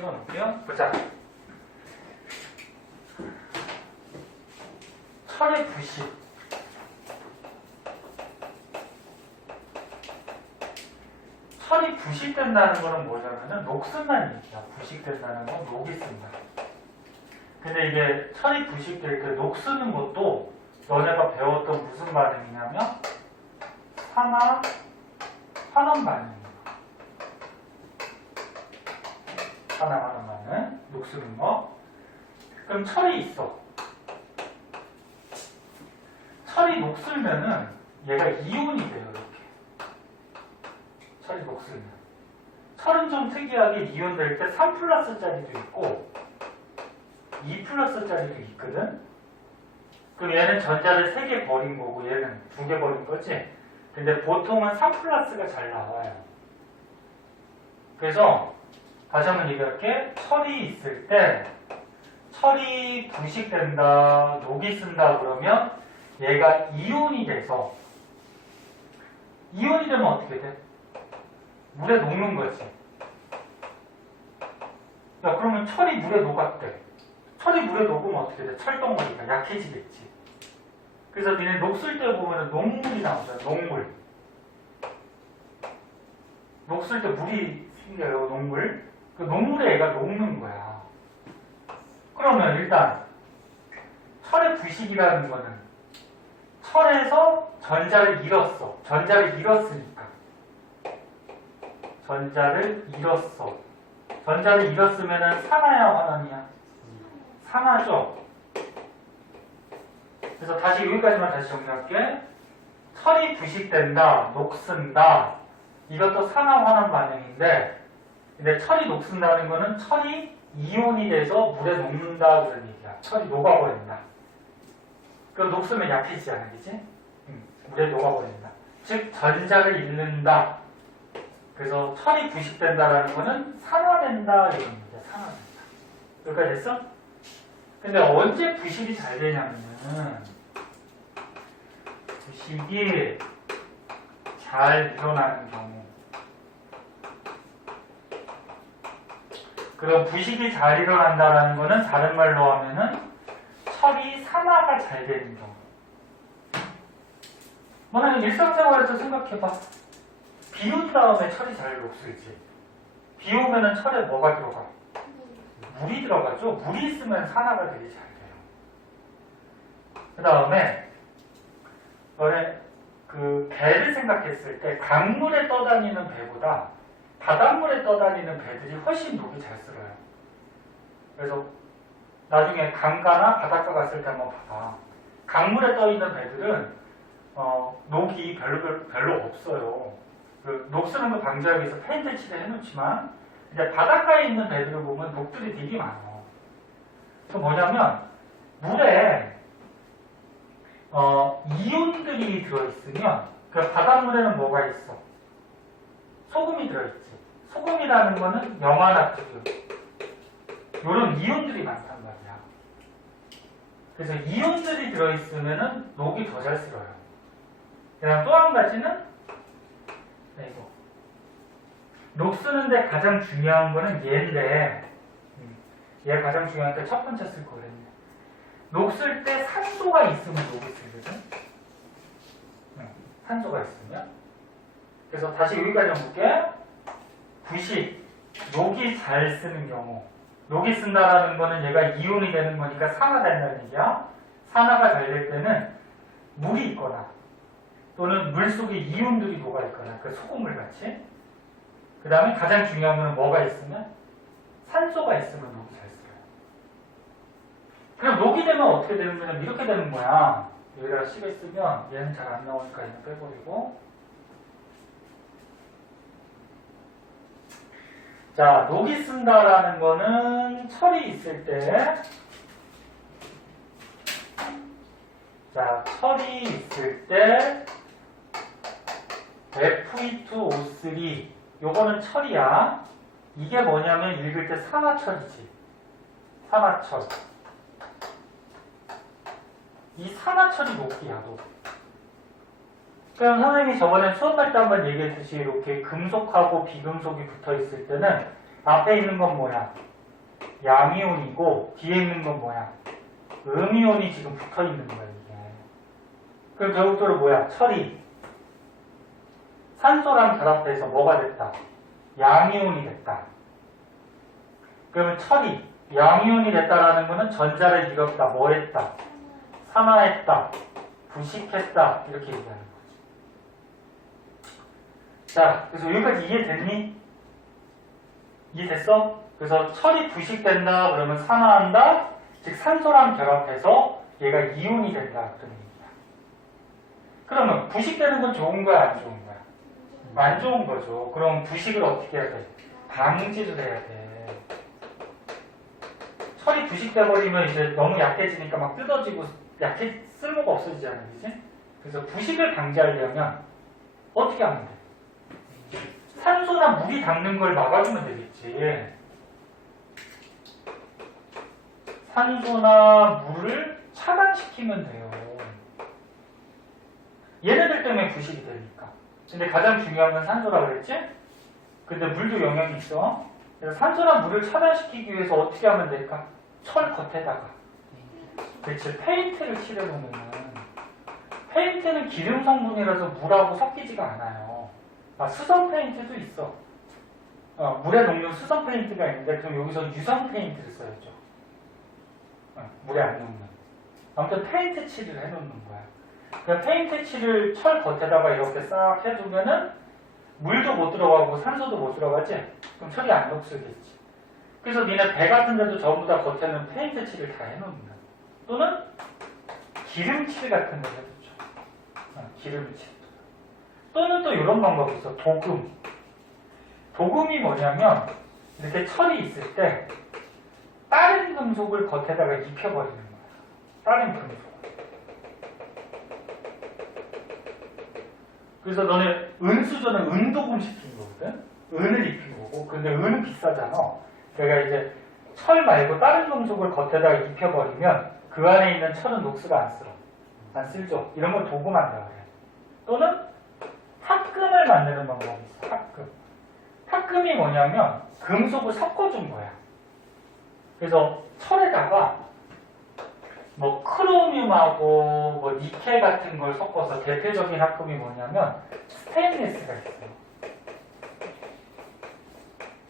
찍어 놓을게요. 보자. 철의 부식. 철이 부식된다는 거는 뭐냐면은 녹슨다는 얘기야. 부식된다는 건 녹이 쓴다. 근데 이게 철이 부식될 때 녹 쓰는 것도 너네가 배웠던 무슨 반응이냐면 산화 반응이야. 산화 반응, 녹 쓰는 거. 그럼 철이 있어. 철이 녹 쓰면은 얘가 이온이 돼요. 이렇게. 철이 녹 쓰면. 철은 좀 특이하게 이온 될 때 3+짜리도 있고 2+짜리도 있거든. 그럼 얘는 전자를 3개 버린 거고 얘는 2개 버린 거지. 근데 보통은 3+가 잘 나와요. 그래서 다시 한번 얘기할게. 철이 있을 때 철이 부식된다, 녹이 쓴다 그러면 얘가 이온이 돼서 이온이 되면 어떻게 돼? 물에 녹는 거지. 야, 그러면 철이 물에 녹았대. 철이 물에 녹으면 어떻게 돼? 철덩어리가 약해지겠지. 그래서 니네 녹슬 때 보면 녹물이 나오잖아. 녹물. 녹슬 때 물이 생겨요. 녹물. 그 녹물에 얘가 녹는 거야. 그러면 일단 철의 부식이라는 거는 철에서 전자를 잃었어. 전자를 잃었으니까. 전자를 잃었어. 전자를 잃었으면 산화야, 환원이야? 산화죠. 그래서 다시 여기까지만 다시 정리할게. 철이 부식된다, 녹슨다. 이것도 산화 환원 반응인데, 근데 철이 녹슨다는 거는 철이 이온이 돼서 물에 녹는다 그런 얘기야. 철이 녹아버린다. 그럼 녹으면 약해지잖아, 그치? 물에 녹아버린다. 즉 전자를 잃는다. 그래서 철이 부식된다라는 거는 산화된다 이런 얘기야. 산화된다. 여기까지 됐어? 근데 언제 부식이 잘 되냐면은 부식이 잘 일어나는 경우. 그럼 부식이 잘 일어난다라는 거는 다른 말로 하면은 철이 산화가 잘 되는 경우. 너는 일상생활에서 생각해봐. 비 온 다음에 철이 잘 녹슬지. 비 오면은 철에 뭐가 들어가? 물이 들어가죠. 물이 있으면 산화가 되게 잘 돼요. 그 다음에 너네 그 배를 생각했을 때 강물에 떠다니는 배보다 바닷물에 떠다니는 배들이 훨씬 녹이 잘 쓸어요. 그래서 나중에 강가나 바닷가 갔을 때 한번 봐봐. 강물에 떠 있는 배들은 녹이 별로 없어요. 그 녹 쓰는 거 방지하기 위해서 페인트 칠을 해놓지만 이제 바닷가에 있는 배들을 보면 녹들이 되게 많아요. 그 뭐냐면 물에 이온들이 들어있으면 그 바닷물에는 뭐가 있어? 소금이 들어있지. 소금이라는 거는 염화나트륨. 이런 이온들이 많단 말이야. 그래서 이온들이 들어있으면 녹이 더 잘 쓸어요. 그다음 또 한 가지는 이거. 녹 쓰는데 가장 중요한 거는 얘인데 얘가 가장 중요하니까 첫 번째 쓸 거거든요. 녹 쓸 때 산소가 있으면 녹이 쓰거든. 산소가 있으면. 그래서 다시 여기까지 한번 볼게. 부식, 녹이 잘 쓰는 경우. 녹이 쓴다라는 거는 얘가 이온이 되는 거니까 산화된다는 얘기야. 산화가 잘 될 때는 물이 있거나 또는 물 속에 이온들이 녹아있거나 그 소금물 같이. 그 다음에 가장 중요한 거는 뭐가 있으면? 산소가 있으면 녹이 잘 써요. 그럼 녹이 되면 어떻게 되는 거냐면 이렇게 되는 거야. 여기다가 식을 쓰면 얘는 잘 안 나오니까 얘는 빼버리고. 자, 녹이 쓴다라는 거는 철이 있을 때, 자, 철이 있을 때 Fe2O3 요거는 철이야. 이게 뭐냐면 읽을 때 산화철이지. 산화철. 이 산화철이 녹이야, 녹. 그럼 선생님이 저번에 수업할 때 한번 얘기했듯이 이렇게 금속하고 비금속이 붙어 있을 때는 앞에 있는 건 뭐야? 양이온이고 뒤에 있는 건 뭐야? 음이온이 지금 붙어 있는 거야 이게. 그럼 결국적으로 뭐야? 철이 산소랑 결합해서 뭐가 됐다? 양이온이 됐다. 그러면 철이 양이온이 됐다라는 거는 전자를 잃었다. 뭐 했다? 산화했다. 부식했다. 이렇게 얘기하는 거지. 자, 그래서 여기까지 이해됐니? 이해됐어? 그래서 철이 부식된다. 그러면 산화한다. 즉 산소랑 결합해서 얘가 이온이 된다. 그런 얘기야. 그러면 부식되는 건 좋은 거야? 안 좋은 거야? 안 좋은 거죠. 그럼 부식을 어떻게 해야 돼? 방지를 해야 돼. 철이 부식돼버리면 이제 너무 약해지니까 막 뜯어지고 쓸모가 없어지잖아요. 그지? 그래서 부식을 방지하려면 어떻게 하면 돼? 산소나 물이 닿는 걸 막아주면 되겠지. 산소나 물을 차단시키면 돼요. 얘네들 때문에 부식이 되니까. 근데 가장 중요한 건 산소라 그랬지? 근데 물도 영향이 있어. 그래서 산소나 물을 차단시키기 위해서 어떻게 하면 될까? 철 겉에다가 그치, 페인트를 칠해놓으면 페인트는 기름 성분이라서 물하고 섞이지가 않아요. 수성 페인트도 있어. 물에 녹는 수성 페인트가 있는데 그럼 여기서 유성 페인트를 써야죠. 물에 안 녹는. 아무튼 페인트 칠을 해놓는 거야. 그 페인트 칠을 철 겉에다가 이렇게 싹 해두면은 물도 못 들어가고 산소도 못 들어가지? 그럼 철이 안 녹슬겠지. 그래서 니네 배 같은 데도 전부 다 겉에는 페인트 칠을 다 해놓는 거야. 또는 기름칠 같은 거 해두죠. 기름칠. 또는 또 이런 방법이 있어. 도금. 도금이 뭐냐면 이렇게 철이 있을 때 다른 금속을 겉에다가 입혀버리는 거야. 다른 금속. 그래서 너네 은수저는 은도금 시킨 거거든? 은을 입힌 거고. 근데 은은 비싸잖아. 그러니까 이제 철 말고 다른 금속을 겉에다가 입혀버리면 그 안에 있는 철은 녹수가 안 쓸죠. 이런 걸 도금한다 그래. 또는 합금을 만드는 방법이 있어. 합금. 합금이 뭐냐면 금속을 섞어준 거야. 그래서 철에다가 뭐 크로뮴하고 뭐 니켈 같은 걸 섞어서 대표적인 합금이 뭐냐면 스테인리스가 있어요.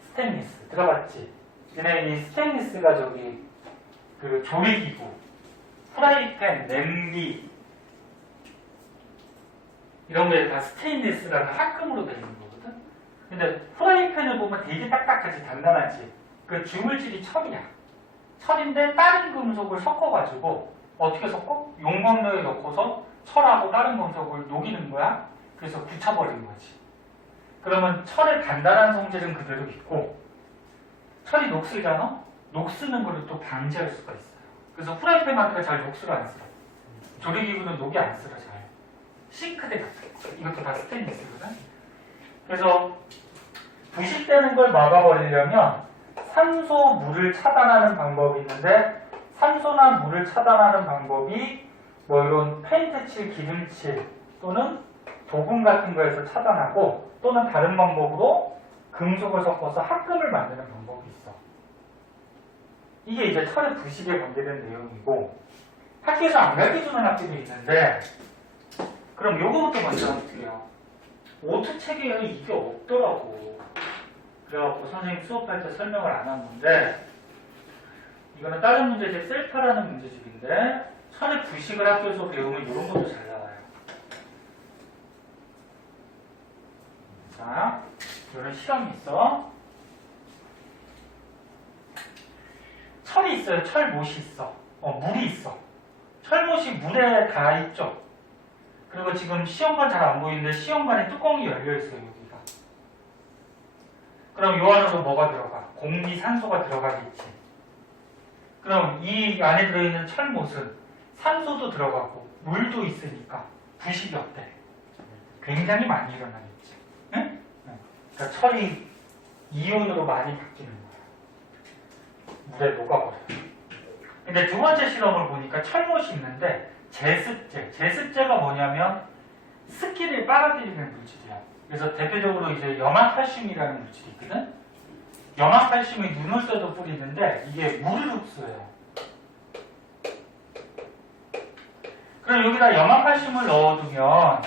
스테인리스 들어봤지? 얘네 이 스테인리스가 저기 그 조리기구, 프라이팬, 냄비 이런 거에 다 스테인리스라는 합금으로 되어 있는 거거든. 근데 프라이팬을 보면 되게 딱딱하지, 단단하지. 그 주물질이 철이야. 철인데 다른 금속을 섞어가지고 어떻게 섞어? 용광로에 넣고서 철하고 다른 금속을 녹이는 거야. 그래서 굳혀버리는 거지. 그러면 철의 단단한 성질은 그대로 있고 철이 녹슬잖아? 녹쓰는 거를 또 방지할 수가 있어요. 그래서 프라이팬 같은 거 잘 녹슬어 안 쓸어. 조리기구는 녹이 안 쓸어 잘. 싱크대 같은 거. 이것도 다 스테인리스거든. 그래서 부식되는 걸 막아버리려면 산소, 물을 차단하는 방법이 있는데 산소나 물을 차단하는 방법이 뭐 이런 페인트 칠, 기름칠 또는 도금 같은 거에서 차단하고 또는 다른 방법으로 금속을 섞어서 합금을 만드는 방법이 있어. 이게 이제 철의 부식에 관계된 내용이고 학교에서 안 가르쳐주는 학교도 있는데 그럼 요거부터 먼저 할게요. 오트 체계에 이게 없더라고. 그래갖고 선생님 수업할 때 설명을 안 한 건데 이거는 다른 문제집 셀파라는 문제집인데 철의 부식을 학교에서 배우면 이런 것도 잘 나와요. 자, 이런 실험이 있어. 철이 있어요. 철못이 있어. 물이 있어. 철못이 물에 다 있죠. 그리고 지금 시험관 잘 안 보이는데 시험관에 뚜껑이 열려 있어요. 여기가. 그럼 이 안으로 뭐가 들어가? 공기, 산소가 들어가겠지. 그럼 이 안에 들어있는 철못은 산소도 들어가고 물도 있으니까 부식이 어때? 굉장히 많이 일어나겠지. 응? 그러니까 철이 이온으로 많이 바뀌는 거야. 물에 녹아버려요. 근데 두 번째 실험을 보니까 철못이 있는데 제습제가 뭐냐면 습기를 빨아들이는 물질이야. 그래서 대표적으로 이제 염화칼슘이라는 물질이 있거든. 염화칼슘이 눈을 떠도 뿌리는데 이게 물을 흡수해요. 그럼 여기다 염화칼슘을 넣어두면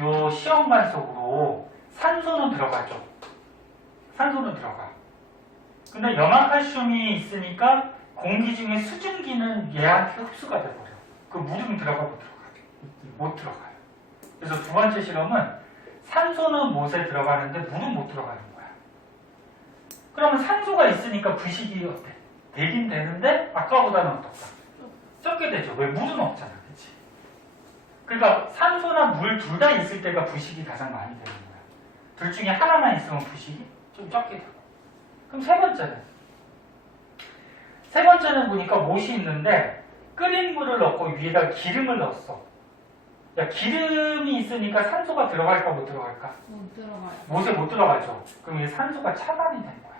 요 시험관 속으로 산소는 들어가죠. 산소는 들어가. 근데 염화칼슘이 있으니까 공기 중에 수증기는 얘한테 흡수가 돼버려. 그 물은 들어가 못 들어가. 못 들어가요. 그래서 두 번째 실험은 산소는 못에 들어가는데 물은 못 들어가는 거야. 그러면 산소가 있으니까 부식이 어때? 되긴 되는데 아까보다는 어떨까? 적게 되죠. 왜? 물은 없잖아. 그치? 그러니까 산소나 물 둘 다 있을 때가 부식이 가장 많이 되는 거야. 둘 중에 하나만 있으면 부식이 좀 적게 되고. 그럼 세 번째는 보니까 못이 있는데 끓인 물을 넣고 위에다 기름을 넣었어. 야, 기름이 있으니까 산소가 들어갈까 못 들어갈까? 못 들어가요. 못에 못 들어가죠. 그럼 이게 산소가 차단이 된 거야.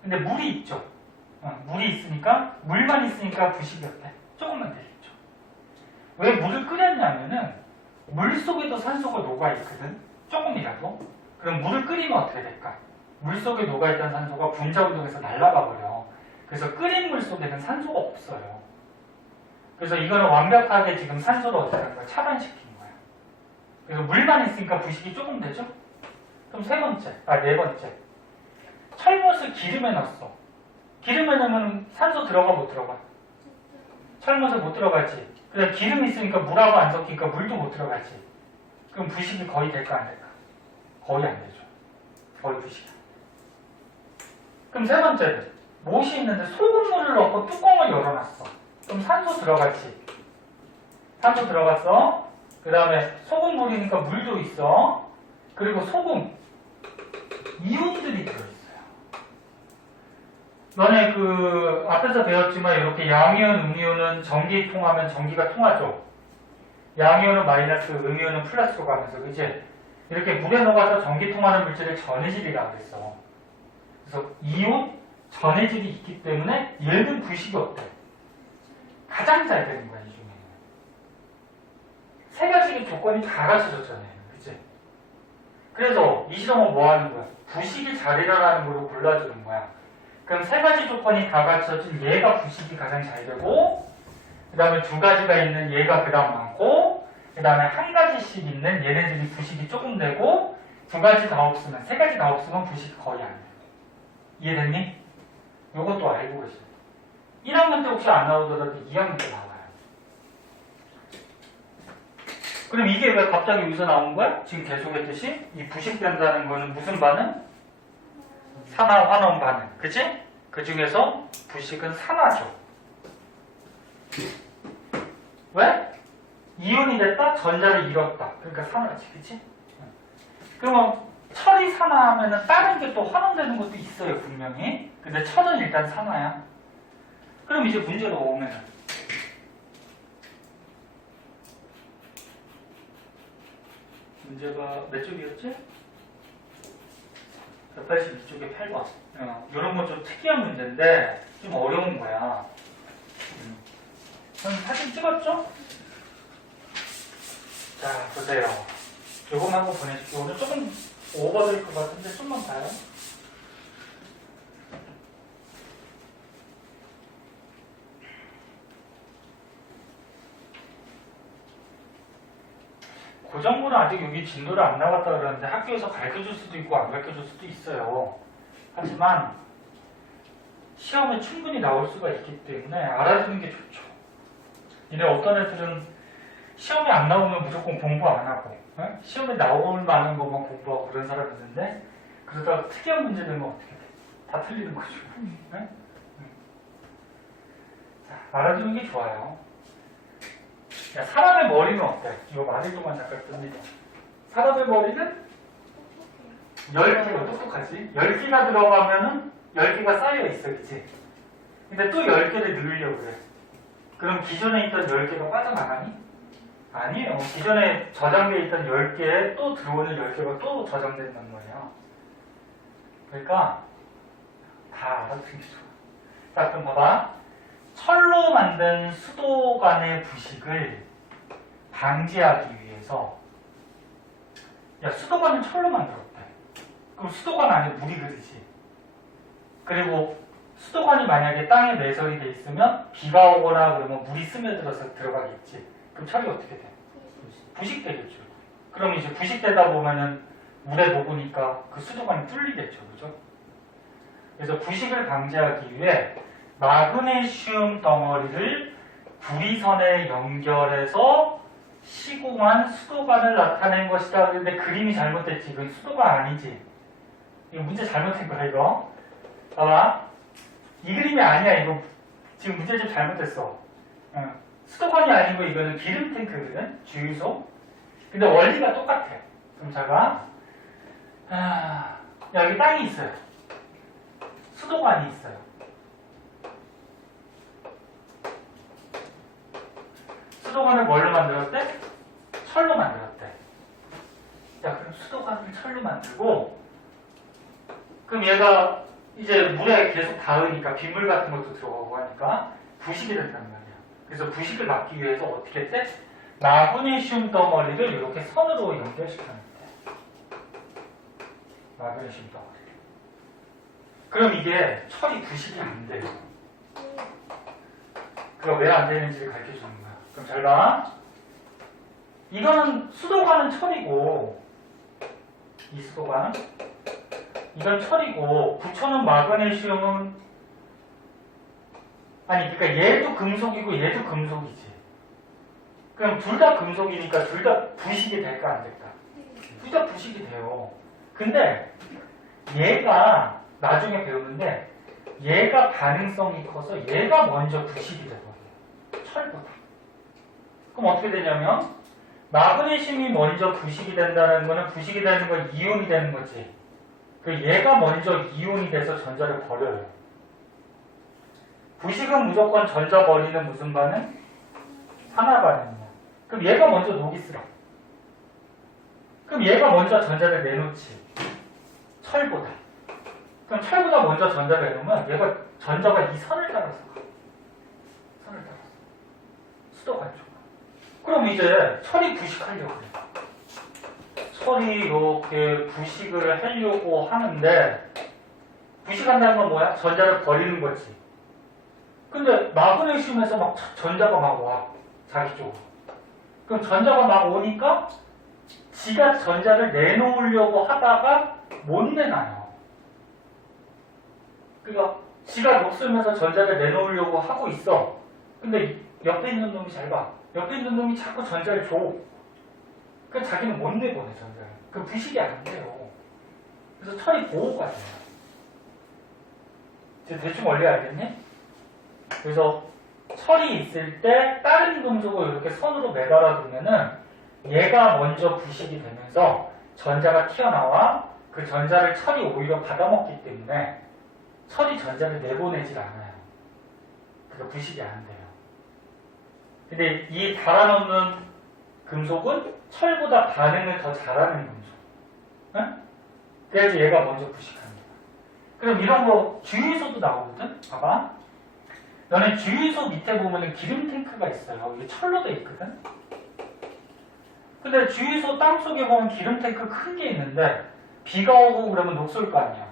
근데 물이 있죠. 물이 있으니까 물만 있으니까 부식이 어때? 조금만 되겠죠. 왜 물을 끓였냐면은 물 속에도 산소가 녹아 있거든. 조금이라도. 그럼 물을 끓이면 어떻게 될까? 물 속에 녹아 있던 산소가 분자 운동에서 날아가 버려. 그래서 끓인 물 속에는 산소가 없어요. 그래서 이거는 완벽하게 지금 산소를 어떻게 하는 거야? 차단시키는 거야. 그래서 물만 있으니까 부식이 조금 되죠? 그럼 네 번째. 철못을 기름에 넣었어. 기름에 넣으면 산소 들어가 못 들어가? 철못에 못 들어가지. 그래서 기름이 있으니까 물하고 안 섞이니까 물도 못 들어가지. 그럼 부식이 거의 될까 안 될까? 거의 안 되죠. 거의 부식이야. 그럼 세 번째는 못이 있는데 소금물을 넣고 뚜껑을 열어놨어. 그럼 산소 들어갔지. 산소 들어갔어. 그 다음에 소금물이니까 물도 있어. 그리고 소금 이온들이 들어있어요. 너네 그 앞에서 배웠지만 이렇게 양이온, 음이온은 전기 통하면 전기가 통하죠. 양이온은 마이너스, 음이온은 플러스로 가면서, 그치? 이렇게 물에 녹아서 전기 통하는 물질을 전해질이라고 했어. 그래서 이온, 전해질이 있기 때문에 얘는 부식이 어때? 가장 잘 되는 거야, 이 중에는. 세 가지 조건이 다 갖춰졌잖아요. 그치? 그래서 이 실험은 뭐 하는 거야? 부식이 잘 일어나는 걸로 골라주는 거야. 그럼 세 가지 조건이 다 갖춰진 얘가 부식이 가장 잘 되고, 그 다음에 두 가지가 있는 얘가 그 다음 많고, 그 다음에 한 가지씩 있는 얘네들이 부식이 조금 되고, 두 가지 다 없으면, 세 가지 다 없으면 부식이 거의 안 돼. 이해됐니? 요것도 알고 계세요. 1학년 때 혹시 안 나오더라도 2학년 때 나와요. 그럼 이게 왜 갑자기 여기서 나온 거야? 지금 계속 했듯이 이 부식된다는 거는 무슨 반응? 산화 환원 반응. 그치? 그 중에서 부식은 산화죠. 왜? 이온이 됐다? 전자를 잃었다. 그러니까 산화지. 그치? 그러면 철이 산화하면 다른 게 또 환원되는 것도 있어요. 분명히. 근데 철은 일단 산화야. 그럼 이제 문제로 오면 문제가 몇 쪽이었지? 182쪽에 8번. 이런 건 좀 특이한 문제인데 좀 어려운 거야. 그럼 사진 찍었죠? 자, 보세요. 요거만 한번 보내줄게요. 오늘 조금 오버될 것 같은데 좀만 봐요. 고정물은 아직 여기 진도를 안 나갔다 그러는데 학교에서 가르쳐줄 수도 있고 안 가르쳐줄 수도 있어요. 하지만 시험에 충분히 나올 수가 있기 때문에 알아두는 게 좋죠. 이제 어떤 애들은 시험에 안 나오면 무조건 공부 안 하고 시험에 나올 만한 것만 공부하고 그런 사람이 있는데 그러다가 특이한 문제 되면 어떻게 돼? 다 틀리는 거죠. 자, 알아두는 게 좋아요. 야, 사람의 머리는 어때? 이거 말일 동안 잠깐 뜹니다. 사람의 머리는 10개가 똑똑하지? 10개가 들어가면은 10개가 쌓여 있어, 그치? 근데 또 10개를 늘리려고 그래. 그럼 기존에 있던 10개가 빠져나가니? 아니에요. 기존에 저장되어 있던 10개에 또 들어오는 10개가 또 저장된단 말이야. 그러니까 다 알아두는 게 좋아. 자, 그럼 봐봐. 철로 만든 수도관의 부식을 방지하기 위해서 수도관은 철로 만들었대. 그럼 수도관 안에 물이 흐르지. 그 그리고 수도관이 만약에 땅에 내설이 돼 있으면 비가 오거나 그러면 물이 스며들어서 들어가겠지. 그럼 철이 어떻게 돼? 부식되겠죠. 그럼 이제 부식되다 보면은 물에 녹으니까 그 수도관이 뚫리겠죠. 그죠? 그래서 부식을 방지하기 위해 마그네슘 덩어리를 부리선에 연결해서 시공한 수도관을 나타낸 것이다. 그런데 그림이 잘못됐지. 이건 수도관 아니지. 이거 문제 잘못된 거야, 이거. 봐봐. 이 그림이 아니야, 이거. 지금 문제집 잘못됐어. 수도관이 아니고 이거는 기름 탱크거든. 주유소. 근데 원리가 똑같아. 그럼 잘 봐. 여기 땅이 있어요. 수도관이 있어요. 수도관을 뭘로 만들었대? 철로 만들었대. 자, 그럼 수도관을 철로 만들고, 그럼 얘가 이제 물에 계속 닿으니까 빗물 같은 것도 들어가고 하니까 부식이 된단 말이야. 그래서 부식을 막기 위해서 어떻게 했대? 마그네슘 덩어리를 이렇게 선으로 연결시켰는데. 마그네슘 덩어리. 그럼 이게 철이 부식이 안 돼요. 그럼 왜 안 되는지를 가르쳐 주는 거야. 그럼 잘 봐. 이거는 수도관은 철이고, 이 수도관은 이건 철이고, 붙여놓은 마그네슘은 아니, 그러니까 얘도 금속이고 얘도 금속이지. 그럼 둘 다 금속이니까 둘 다 부식이 될까 안 될까? 둘 다 부식이 돼요. 근데 얘가 나중에 배우는데 얘가 반응성이 커서 얘가 먼저 부식이 되거든요. 철보다. 그럼 어떻게 되냐면 마그네슘이 먼저 부식이 된다는 거는 부식이 되는 건 이온이 되는 거지. 그 얘가 먼저 이온이 돼서 전자를 버려요. 부식은 무조건 전자 버리는 무슨 반응? 산화 반응이야. 그럼 얘가 먼저 녹이 쓸어. 그럼 얘가 먼저 전자를 내놓지. 철보다. 그럼 철보다 먼저 전자를 내놓으면 얘가 전자가 이 선을 따라서 가. 선을 따라서. 수도관 쪽. 그럼 이제 철이 부식하려고 그래. 철이 이렇게 부식을 하려고 하는데 부식한다는 건 뭐야? 전자를 버리는 거지. 근데 마그네슘에서 막 전자가 막 와. 자기 쪽으로. 그럼 전자가 막 오니까 지가 전자를 내놓으려고 하다가 못 내놔요. 그러니까 지가 녹슬면서 전자를 내놓으려고 하고 있어. 근데 옆에 있는 놈이 잘 봐. 옆에 있는 놈이 자꾸 전자를 줘. 그러니까 자기는 못 내보내, 전자를. 그 부식이 안 돼요. 그래서 철이 보호가 돼요. 이제 대충 원리 알겠니? 그래서 철이 있을 때 다른 금속을 이렇게 선으로 매달아 두면은 얘가 먼저 부식이 되면서 전자가 튀어나와 그 전자를 철이 오히려 받아먹기 때문에 철이 전자를 내보내질 않아요. 그러니까 부식이 안 돼요. 근데 이 달아놓는 금속은 철보다 반응을 더 잘하는 금속. 응? 그래서 얘가 먼저 부식합니다. 그럼 이런 거 주유소도 나오거든? 봐봐. 너네 주유소 밑에 보면은 기름 탱크가 있어요. 이게 철로 돼 있거든? 근데 주유소 땅속에 보면 기름 탱크 큰 게 있는데 비가 오고 그러면 녹슬 거 아니야.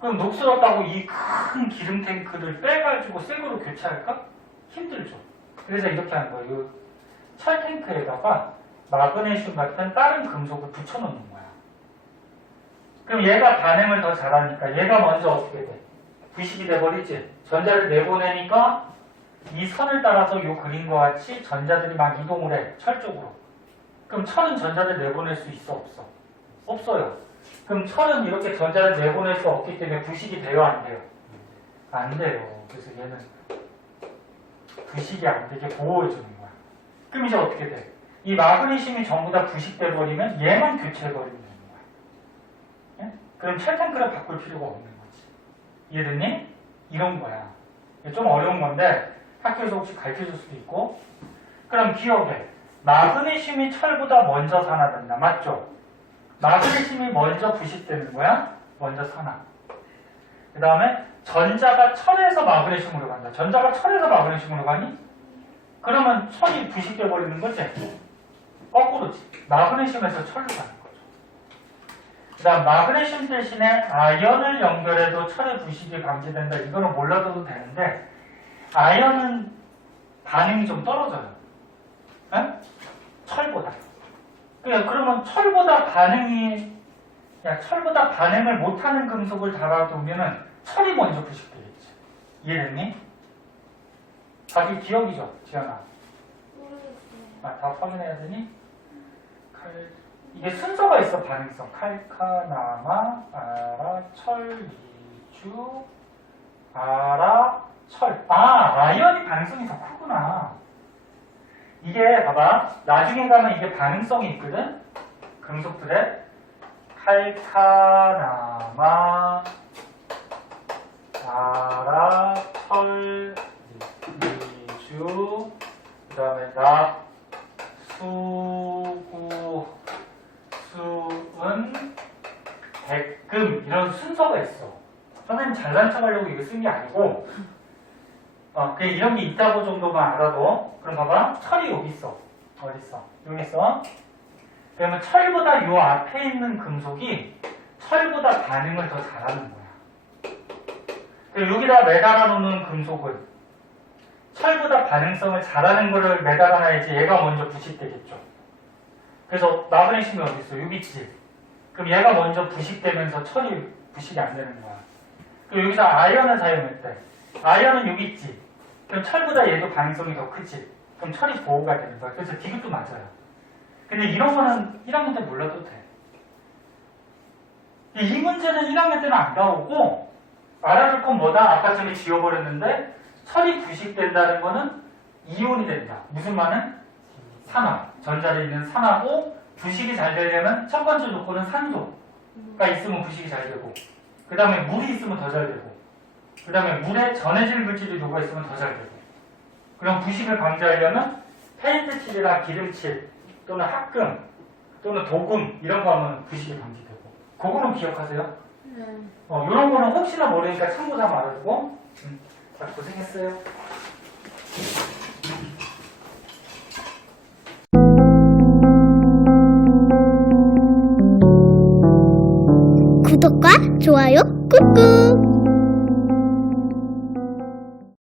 그럼 녹슬었다고 이 큰 기름 탱크를 빼가지고 새 거로 교체할까? 힘들죠. 그래서 이렇게 하는 거예요. 철 탱크에다가 마그네슘 같은 다른 금속을 붙여놓는 거야. 그럼 얘가 반응을 더 잘하니까 얘가 먼저 어떻게 돼? 부식이 돼버리지. 전자를 내보내니까 이 선을 따라서 이 그림과 같이 전자들이 막 이동을 해. 철 쪽으로. 그럼 철은 전자를 내보낼 수 있어? 없어? 없어요. 그럼 철은 이렇게 전자를 내보낼 수 없기 때문에 부식이 돼요? 안 돼요? 안 돼요. 그래서 얘는 부식이 안 되게 보호해주는 거야. 그럼 이제 어떻게 돼? 이 마그네슘이 전부 다 부식돼버리면 얘만 교체해버리면 되는 거야. 예? 그럼 철탱크를 바꿀 필요가 없는 거지. 이해됐니? 이런 거야. 좀 어려운 건데 학교에서 혹시 가르쳐줄 수도 있고. 그럼 기억해. 마그네슘이 철보다 먼저 산화된다. 맞죠? 마그네슘이 먼저 부식되는 거야. 먼저 산화. 그 다음에 전자가 철에서 마그네슘으로 간다. 전자가 철에서 마그네슘으로 가니? 그러면 철이 부식돼 버리는 거지? 거꾸로지. 마그네슘에서 철로 가는 거죠. 그 다음 마그네슘 대신에 아연을 연결해도 철의 부식이 방지된다. 이거는 몰라도 되는데 아연은 반응이 좀 떨어져요. 에? 철보다. 그러면 철보다 반응을 못하는 금속을 달아두면은 철이 먼저 부식되겠지. 이해됐니? 자기 기억이죠, 지연아. 다 확인해야 되니? 이게 순서가 있어, 반응성. 칼카나마, 아라, 철, 리주, 아라, 철. 아연이 반응성이 더 크구나. 이게, 봐봐. 나중에 가면 이게 반응성이 있거든? 금속들의. 칼카나마, 아라, 철, 리주, 그 다음에 납, 수구, 수은, 백금 이런 순서가 있어. 선생님 잘난 척하려고 이거 쓴 게 아니고 그냥 이런 게 있다고 정도만 알아도. 그럼 봐봐. 철이 여기 있어. 어디 있어? 여기 있어. 그러면 철보다 요 앞에 있는 금속이 철보다 반응을 더 잘하는 거야. 그리고 여기다 매달아 놓는 금속은 철보다 반응성을 잘하는 거를 매달아놔야지 얘가 먼저 부식되겠죠. 그래서 마그네슘이 어디 있어? 여기 있지. 그럼 얘가 먼저 부식되면서 철이 부식이 안 되는 거야. 그리고 여기서 아연을 사용했대. 아연은 여기 있지. 그럼 철보다 얘도 반응성이 더 크지. 그럼 철이 보호가 되는 거야. 그래서 디귿도 맞아요. 근데 이런 거는 1학년 때 몰라도 돼. 이 문제는 1학년 때는 안 나오고 알아둘 건 뭐다? 아까 전에 지워버렸는데 철이 부식된다는 거는 이온이 된다. 무슨 말은? 산화. 전자를 있는 산화고 부식이 잘 되려면 첫 번째 조건은 산소가 있으면 부식이 잘 되고 그 다음에 물이 있으면 더 잘 되고 그 다음에 물에 전해질 물질이 녹아 있으면 더 잘 되고 그럼 부식을 방지하려면 페인트 칠이나 기름칠 또는 합금 또는 도금 이런 거 하면 부식이 방지되고 그거는 기억하세요? 네. 이런 거는 혹시나 모르니까 참고삼아 알아두고 자 고생했어요. 구독과 좋아요 꾹꾹.